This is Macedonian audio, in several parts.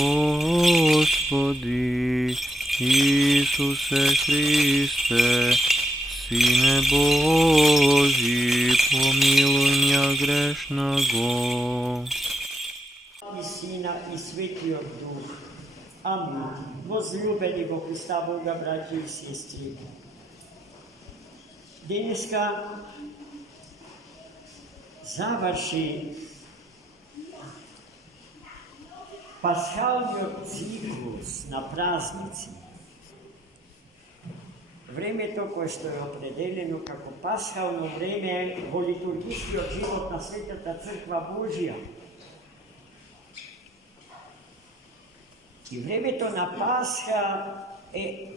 Господи Ісусе Христе, Сине Божий, помилуй меня грешного. I Sina i Svetijog Duha. Amin. Возлюбени во Христа Бога, братья и сестри. Денеска завърши пасхалниот циклус на празници. Времето кое што е определено како пасхално време во литургискиот живот на Светата Црква Божија. И времето на Пасха е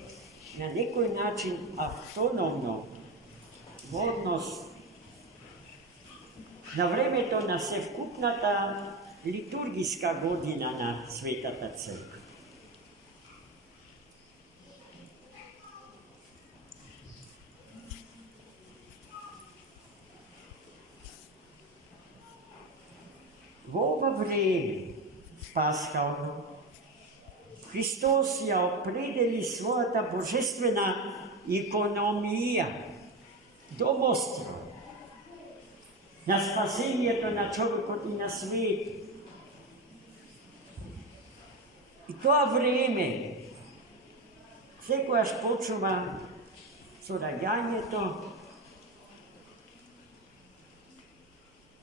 на некој начин автономно во однос на времето на севкупната литургиска година на Светата Црква. Во ова време пасхално Христос ја определи својата божествена икономија, домостро на спасението на човекот и на свет. И тоа време секојаш почнува со раѓањето,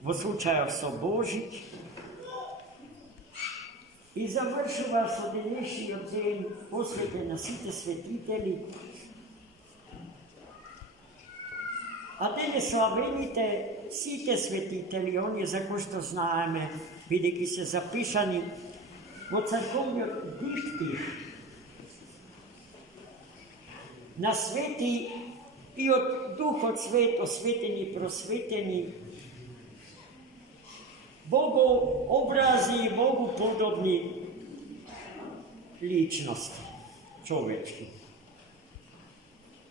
во случајот со Божик, и завршува со денешниот ден посветен на сите светители. А денес славените сите светители, оние за кои што знаеме, бидејќи се запишани во црковниот диптих на свети и од Духот Свет осветени и просветени, Богу образи и Богу подобни личности, човечки.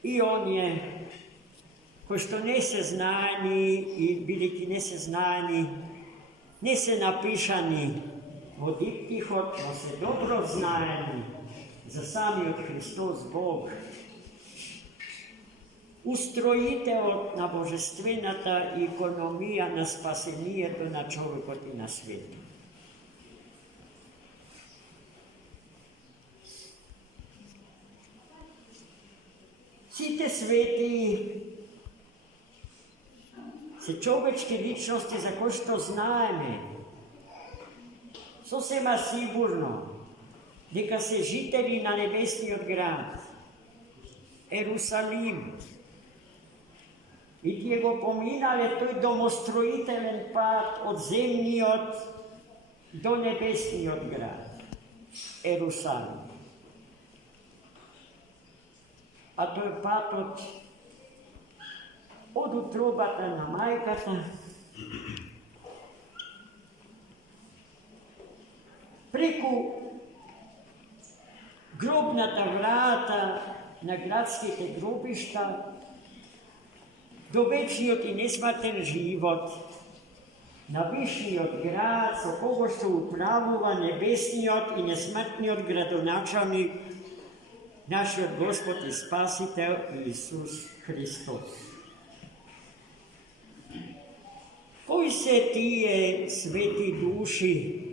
И оние кои што не се знаени и бидејќи не се знаени, не се напишани во диптихот, но се добро знаени за самиот Христос Бог, устроителот на божествената икономија на спасението на човекот и на светот. Сите свети се човечки личности за кои што знаеме сосема сигурно дека се жители на небесниот град Ерусалим, и тие го поминале тој домостроителен пат од земниот до небесниот град, Ерусалим. А тој патот од утробата на мајката преку гробната врата на градските гробишта до вечниот и несмртен живот на вишниот град со кого што управува небесниот и несмртниот градоначалник, нашиот Господ и Спасител Исус Христос. Кои се тие свети души?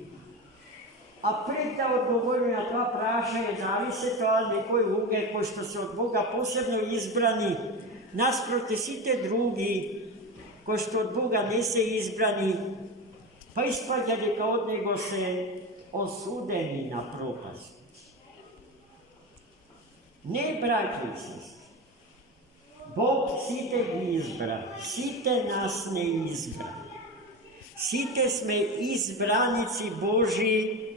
А пред да одговори на тоа прашање, дали се тоа некои луѓе кои што се од Бога посебно избрани, наспроти сите други кои што од Бога не се избрани, па испаѓа дека од Него се осудени на пропаст. Не, браќи и сестри, Бог сите ги избра, сите нас не избра. Сите сме избраници Божи,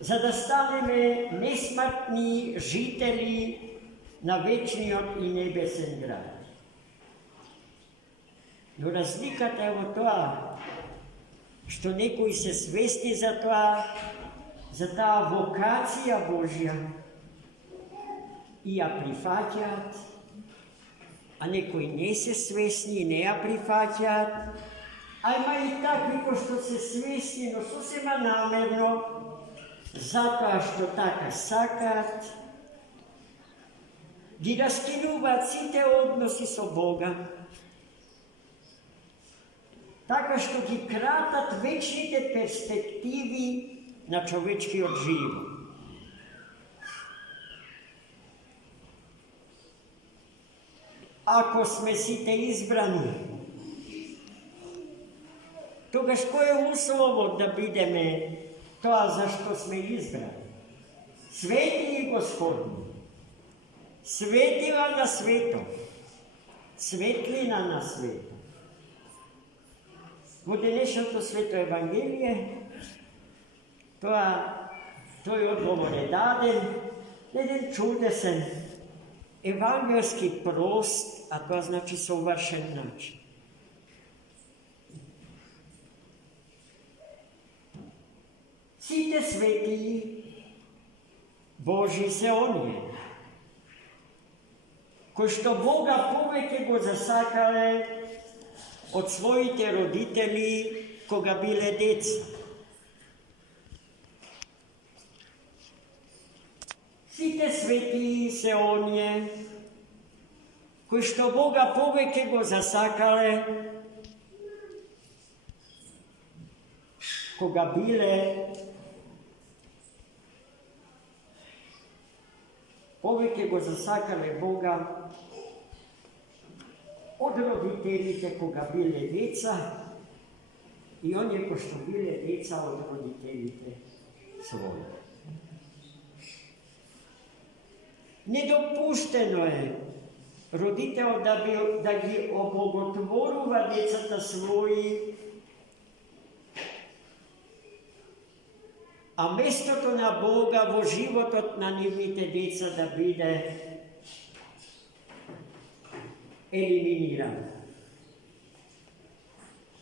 за да станеме несмртни жители на вечниот и небесен град. Но разликата е во тоа, што некои се свесни за тоа, за таа вокација Божја и ја прифаќаат, а некои не се свесни и не ја прифаќаат, a ima i takvi ko što se svjesni, no susima namerno, zato što taka sakat, gi raskinuva cite odnosi so Boga, така što gi kratat večnite perspektivi na čovečki odživo. Ako sme si te izbrani, togaž ko je uslovo da bideme to, za što sme izbrani? Sveti Gospodni, svetila na svetom, svetlina na svetom. V dnešното свето Евангелие, той odgovor je daden, jedan čudesen, evangelski prost, a to znači savršen način. Site sveti Božji se on je, ko što Boga poveke go zasakale od svojite roditelji, koga bile deca. Site sveti se on je, ko što Boga poveke go zasakale, koga bile poveke go zasakale Boga od roditeljice koga bile deca i on je ko što bile deca od roditeljice svoje. Nedopušteno je roditelj da gi obogotvorува djecata svoji, a mjesto na Boga vo životot na nivnite djeca da bide eliminirano.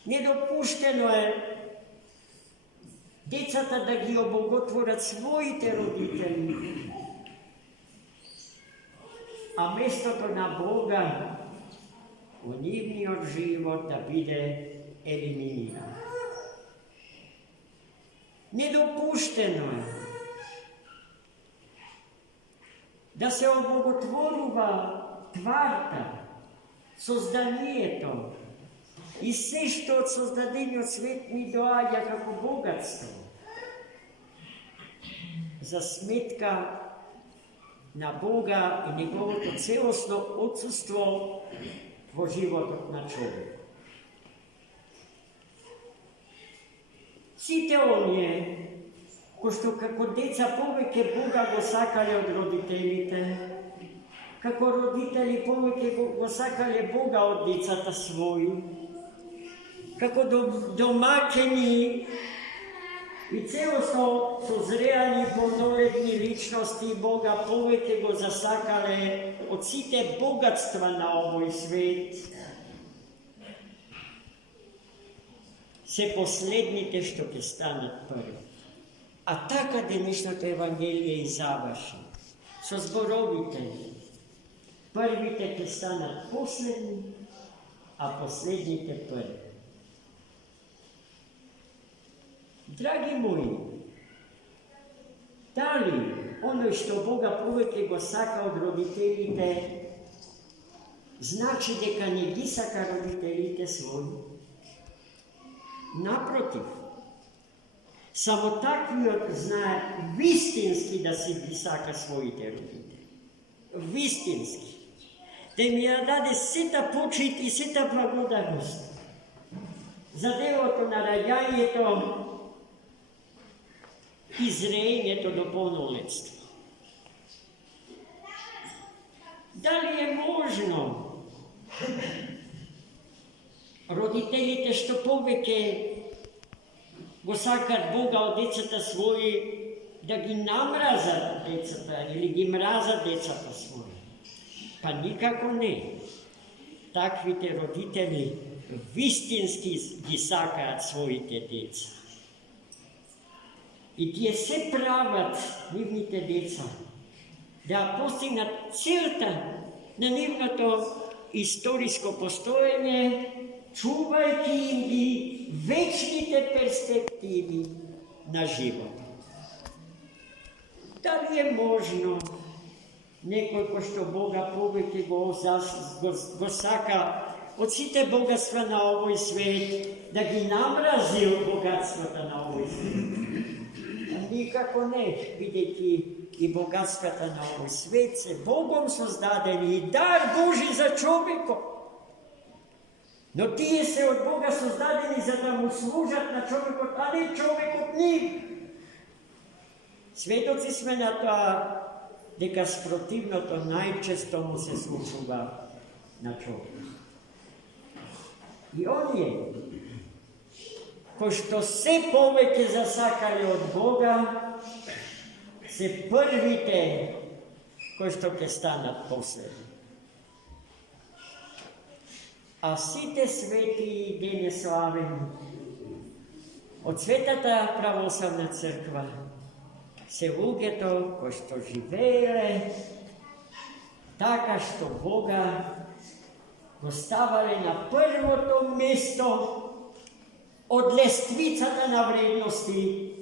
Nedopušteno je djecata da gi obogotvorat svojite roditelji, a mjesto na Boga u njivni od život da bide eliminirano. Nedopušteno je da se obogotvoruva tvarta, sozdanijeto i sve što od sozdadenja od svet mi doaja kako bogatstvo, za smetka na Boga i njegovo to celostno odsustvo vo život na čovjeku. Site on je, ko što kako deca poveke Boga go sakale od roditeljite, kako roditelji poveke go sakale Boga od djecata svoji, kako domaćeni i celostno sozrejani plnoletni ličnosti Boga poveke go zasakale od site bogatstva na ovoj svet, se poslednite što ke stanat prvi. A taka dnešното Evangelije i završi. So zborovitelji. Prvite ke stanat poslednji, a poslednite prvi. Dragi moji, da li ono što Boga poveke go saka od roditeljite, znači deka ne gi saka roditeljite svoji? Naprotiv, samo takvi zna vistinski da si gi saka svojite roditelji. Vistinski. Da mi ja dade seta počit i seta blagodanost. Za devoto narajanjeto i zrenjeto do polnoletstva. Da li je možno roditeljite što poveke go sakat Boga od djecata svoji, da gi namraza djecata ili gi mraza djecata svoji? Pa nikako ne. Takvite roditelji vistinski gi sakat svojite djeca. I ti je sve pravat nivnite djeca, da postignat cilta na nivno to istorijsko postojenje, čuvajki im gi вечните перспективи на живота. Дали е можно некој кој што Бога повеќе го сака од сите богатства на овој свет, да ги намразил богатствата на овој свет? Никако не, бидејќи и богатствата на овој свет се Богом создадени и дар Божи за човекот. Но тие се од Бога создадени за да му служат на човекот, а не човекот нив. Светоци сме на тоа дека спротивното најчесто му се случува на човек. И оние кои што се повеќе засакали од Бога, се првите кои што ќе станат последни. А сите свети и денес славени од Светата православна црква се луѓето кои што живееле така што Бога го ставале на првото место од лествицата на вредности,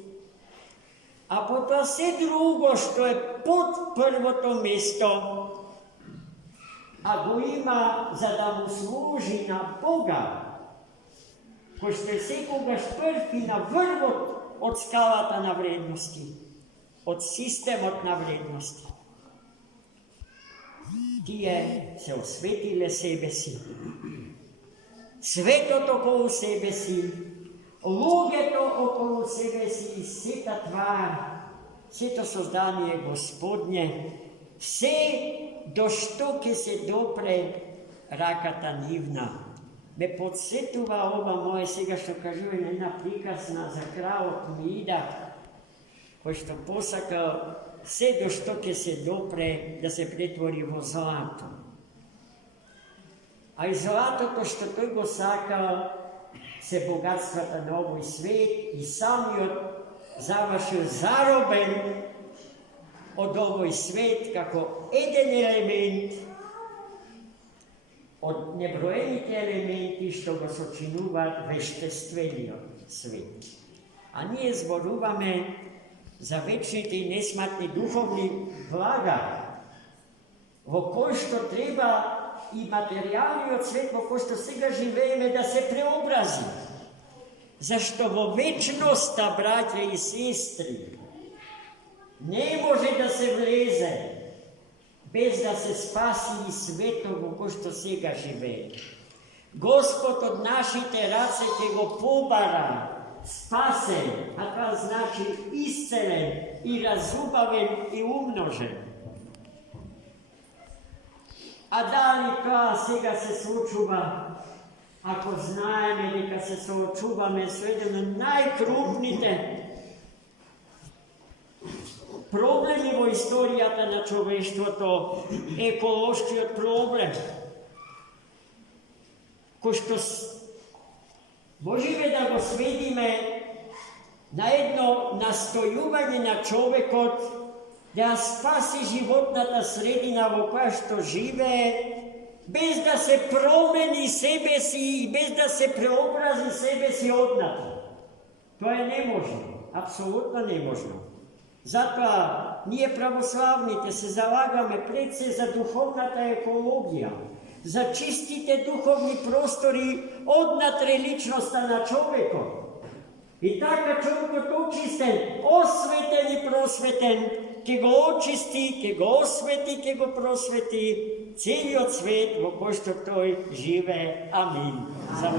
а потоа се друго што е под првото место, а го има за да му служи на Бога, кој што е секогаш прв и на врвот од скалата на вредности, од системот на вредности. Тие се осветиле себе си, светот околу себе си, луѓето околу себе си и сета твар, сето создание Господне, се до што ќе се допре раката нивна. Ме подсетува ова мое сега што кажувам една приказна за кралот Мида, кој што посака се до што ќе се допре да се претвори во злато. А и златото што тој го сака се богатствата на овој свет и самиот завршил заробен од овој свет како еден елемент од неброените елементи што го сочинуваат вештествениот свет. А ние зборуваме за вечните и несматни духовни блага, во кој што треба и материјалниот свет во кој што сега живееме да се преобрази. Зашто во вечноста, браќа и сестри, не може да се влезе без да се спаси и светот во кој што сега живееме. Господ од нашите раце ќе го побара, спасен, а това значи исцелен и разубавен и умножен. А дали тоа сега се случува, ако знаеме дека се соочуваме со еден од најкрупните проблеми во историјата на човештвото, еколошкиот проблем, кој што можеме да го сведиме на едно настојување на човекот да спаси животната средина во која што живее, без да се промени себе си и без да се преобрази себе си однатре. Тоа е неможно, апсолутно неможно. Затоа ние православните се залагаме пред се за духовната екологија, за чистите духовни простори однатре личноста на човекот. И така човекот очистен, осветен и просветен, ќе го очисти, ќе го освети, ќе го просвети целиот свет во кој што тој живее. Амин. За